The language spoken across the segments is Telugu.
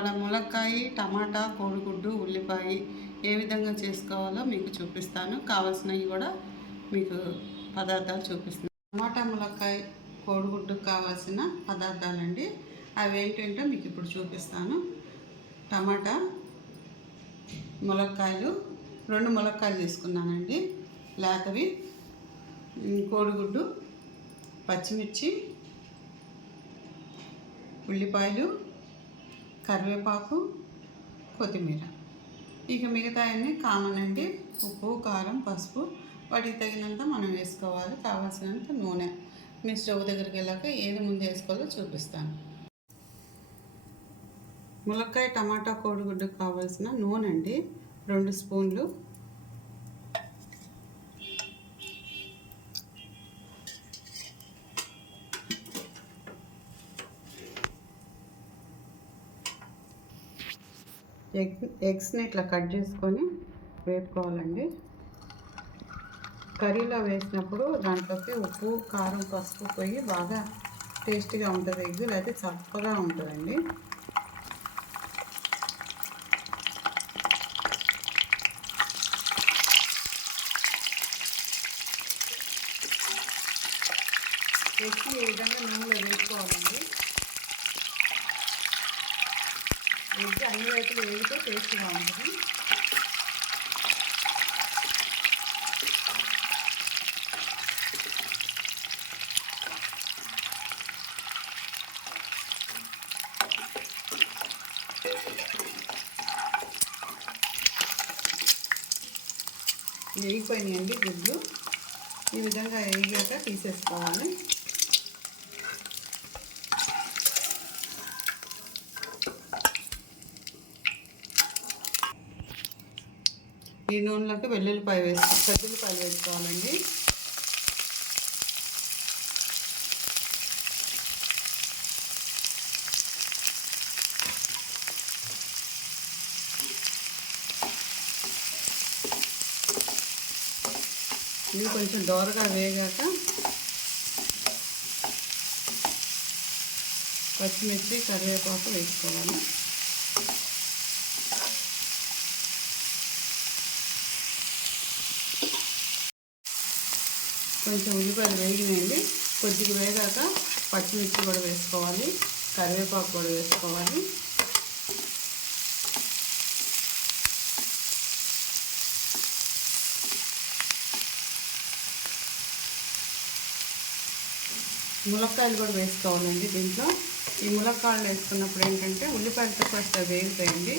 ఇవాళ ములక్కాయ టమాటా కోడిగుడ్డు ఉల్లిపాయ ఏ విధంగా చేసుకోవాలో మీకు చూపిస్తాను. కావాల్సినవి కూడా మీకు పదార్థాలు చూపిస్తాను టమాటా ములక్కాయ కోడిగుడ్డుకు కావాల్సిన పదార్థాలండి. అవి ఏంటంటే మీకు ఇప్పుడు చూపిస్తాను. టమాటా ములక్కాయలు రెండు ములక్కాయలు తీసుకున్నానండి. లేకవి కోడిగుడ్డు పచ్చిమిర్చి ఉల్లిపాయలు కరివేపాకు కొత్తిమీర. ఇక మిగతా అన్నీ కామన్ అండి. ఉప్పు కారం పసుపు. వాటికి తగినంత మనం వేసుకోవాలి. కావాల్సినంత నూనె. మీ స్టవ్ దగ్గరికి వెళ్ళాక ఏది ముందు వేసుకోవాలో చూపిస్తాను. ములక్కాయ టమాటా కోడిగుడ్డుకు కావాల్సిన నూనె అండి. రెండు స్పూన్లు. ఎగ్ ఎగ్స్ని ఇట్లా కట్ చేసుకొని వేపుకోవాలండి. కర్రీలో వేసినప్పుడు దాంట్లోకి ఉప్పు కారం పసుపు పోయి బాగా టేస్టీగా ఉంటుంది. ఎగ్ లేకపోతే చప్పగా ఉంటుందండి. ఎగ్స్ ఏ విధంగా నూనెలో వేసుకోవాలండి? ఎగ్ అన్ని వైపులు వేగితే టేస్ట్ బాగుంటుంది వేగిపోయినాయండి గుడ్లు ఈ విధంగా వేగాక తీసేసుకోవాలి. ఈ నూనెలోకి వెల్లుల్లిపాయ వేసి పెద్దల్లిపాయలు వేసుకోవాలండి. ఇవి కొంచెం దోరగా వేగాక పచ్చిమిర్చి కరివేపాకు వేసుకోవాలి. కొంచెం ఉల్లిపాయలు వేగినాయండి. కొద్దిగా వేగాక పచ్చిమిర్చి కూడా వేసుకోవాలి. కరివేపాకు కూడా వేసుకోవాలి. ములక్కాయలు కూడా వేసుకోవాలండి దీంట్లో. ఈ ములక్కాయలు వేసుకున్నప్పుడు ఏంటంటే ఉల్లిపాయలతో కాస్త వేగుతాయండి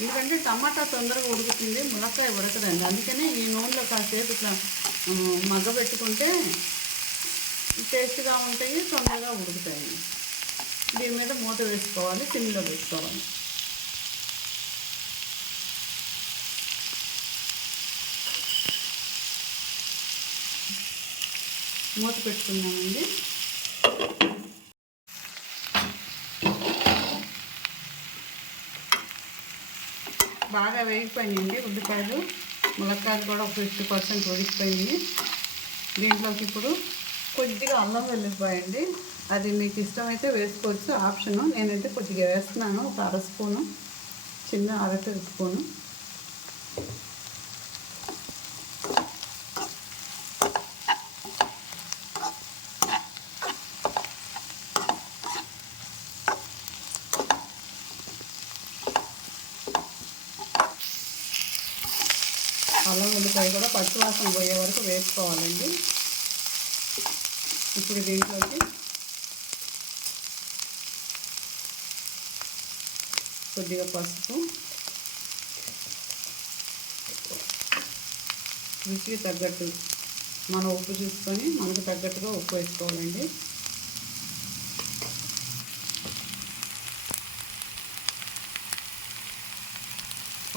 ఎందుకంటే టమాటా తొందరగా ఉడుకుతుంది ములక్కాయ ఉడకదండి. అందుకనే ఈ నూనెలో కాసేపు ఇట్లా ఉమ్, మగ్గబెట్టుకుంటే టేస్ట్గా ఉంటాయి తొందరగా ఉడుకుతాయి. దీని మీద మూత వేసుకోవాలి సిమ్లో వేసుకోవాలి. మూత పెట్టుకున్నామండి. బాగా వేగిపోయినాయండి ఉల్లిపాయలు ములక్కాయలు కూడా ఒక ఫిఫ్టీ పర్సెంట్ ఉడికిపోయింది. దీంట్లోకి ఇప్పుడు కొద్దిగా అల్లం వెళ్ళిపోయండి అది మీకు ఇష్టమైతే వేసుకోవచ్చు. ఆప్షను నేనైతే కొద్దిగా వేస్తున్నాను. ఒక అర స్పూను చిన్న అరటి స్పూను. అల్లం ఉల్లిపాయ కూడా పచ్చివాసన పోయే వరకు వేసుకోవాలండి. ఇప్పుడు దీంట్లోకి కొద్దిగా పసుపు రుచికి తగ్గట్టు మనం ఉప్పు చూసుకొని మనకు తగ్గట్టుగా ఉప్పు వేసుకోవాలండి.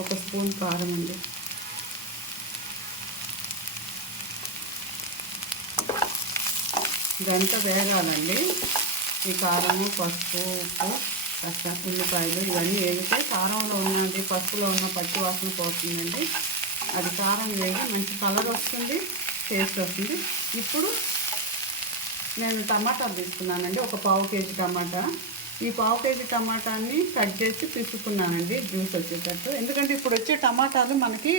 ఒక స్పూన్ కారం అండి. ఇదంతా వేగాలండి. ఈ కారము పసుపు ఉప్పు కాస్త ఉల్లిపాయలు ఇవన్నీ వేగితే కారంలో ఉన్నది పసుపులో ఉన్న పచ్చి వాసన పోతుందండి. అది కారం వేగి మంచి కలర్ వస్తుంది టేస్ట్ వస్తుంది. ఇప్పుడు నేను టమాటాలు తీసుకున్నానండి. ఒక పావు కేజీ టమాటా. ఈ పావు కేజీ టమాటాని కట్ చేసి పిసుకున్నానండి జ్యూస్ వచ్చేటట్టు. ఎందుకంటే ఇప్పుడు వచ్చే టమాటాలు మనకి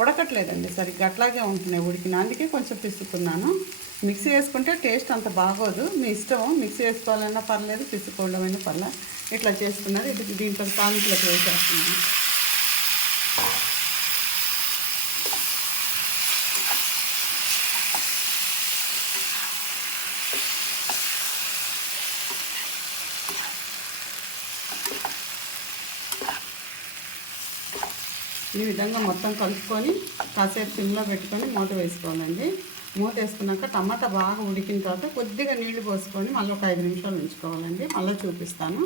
ఉడకట్లేదండి. సరిగ్గా అట్లాగే ఉంటున్నాయి ఉడికిన. అందుకే కొంచెం పిసుకున్నాను. మిక్సీ వేసుకుంటే టేస్ట్ అంత బాగోదు. మీ ఇష్టం. మిక్సీ వేసుకోవాలన్నా పర్లేదు పిసుకోవడమైనా పర్లేదు ఇట్లా చేసుకున్నారు. ఇది దీంట్లో తాలింపులకు వేసేస్తున్నాను ఈ విధంగా మొత్తం కలుపుకొని కాసేపు సిమ్లో పెట్టుకొని మూత వేసుకోవాలండి. మూత వేసుకున్నాక టమాటా బాగా ఉడికిన తర్వాత కొద్దిగా నీళ్ళు పోసుకొని మళ్ళీ ఒక ఐదు నిమిషాలు ఉంచుకోవాలండి. మళ్ళీ చూపిస్తాను.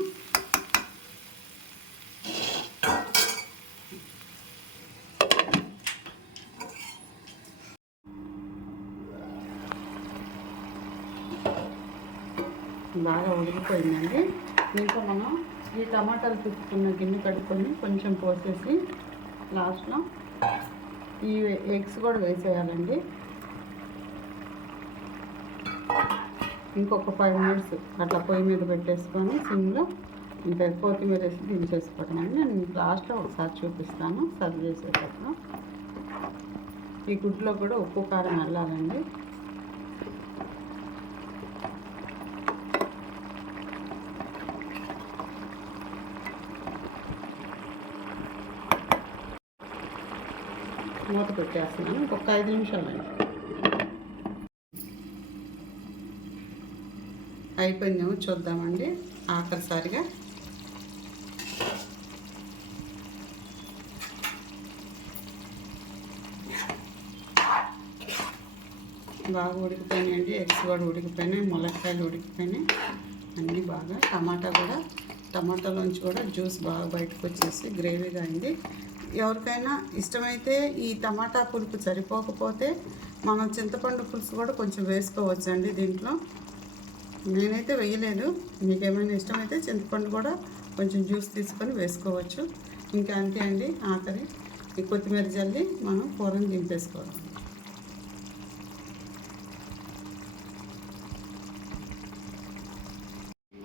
బాగా ఉడికిపోయిందండి. దీంట్లో మనం ఈ టమాటాలు తీసుకున్న గిన్నె కడుక్కొని కొంచెం పోసేసి లాస్ట్లో ఈ ఎగ్స్ కూడా వేసేయాలండి. ఇంకొక ఫైవ్ మినిట్స్ అట్లా పొయ్యి మీద పెట్టేసుకొని సిమ్లో ఇంకా కొత్తిమీర వేసి దించేసుకోవడం నేను లాస్ట్లో ఒకసారి చూపిస్తాను. సర్వ్ చేసేటప్పుడు ఈ గుడ్లో కూడా ఉప్పు కారం వెళ్ళాలండి మూత పెట్టేస్తున్నాను. ఇంకొక ఐదు నిమిషాలు అండి అయిపోయిందేమో చూద్దామండి ఆఖరిసారిగా. బాగా ఉడికిపోయినాయండి ఎగ్స్ కూడా ఉడికిపోయినాయి ములక్కాయలు ఉడికిపోయినాయి. అన్నీ బాగా టమాటా కూడా టమాటాలోంచి కూడా జ్యూస్ బాగా బయటకు వచ్చేసి గ్రేవీగా అయింది. ఎవరికైనా ఇష్టమైతే ఈ టమాటా పులుపు సరిపోకపోతే మనం చింతపండు పులుసు కూడా కొంచెం వేసుకోవచ్చండి దీంట్లో. నేనైతే వేయలేదు. మీకు ఏమైనా ఇష్టమైతే చింతపండు కూడా కొంచెం జ్యూస్ తీసుకొని వేసుకోవచ్చు. ఇంకా అంతే అండి ఆఖరి ఈ కొత్తిమీర జల్లి మనం కూరని దింపేసుకోవాలి.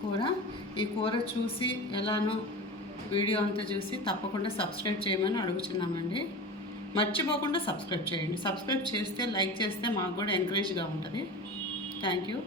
కూర ఈ కూర చూసి ఎలానో వీడియో అంతా చూసి తప్పకుండా సబ్స్క్రైబ్ చేయమని అడుగుతున్నామండి మర్చిపోకుండా సబ్స్క్రైబ్ చేయండి. సబ్స్క్రైబ్ చేస్తే లైక్ చేస్తే మాకు కూడా ఎంకరేజ్గా ఉంటుంది. Thank you.